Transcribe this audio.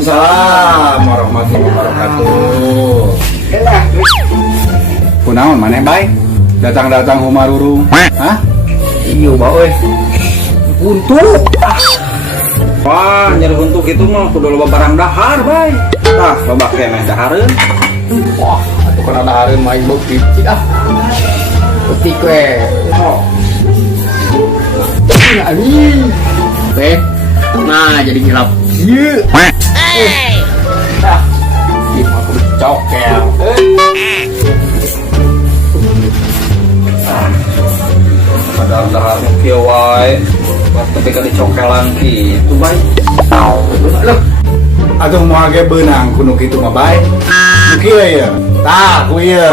Waalaikumsalam warahmatullahi wabarakatuh. Kunaon maneh bae? Datang-datang humarurung. Hah? Iya ba euy. Untuk. Wah, nyari untuk itu mah kudu loba barang dahar bae. Tah, loba keneh dahareun. Wah, atuh kana dahareun mah ieu picik ah. Peutik we. Oh. Ani. Teh. Nah, jadi ngilap. Ieu. Dah. Ieu mah kudu cokel. Padahal dahar kieu wae. Tapi kan dicokelan kitu bae. Atuh moal ge beunang kudu kitu mah bae. Nu kieu ya. Tah, ku ieu.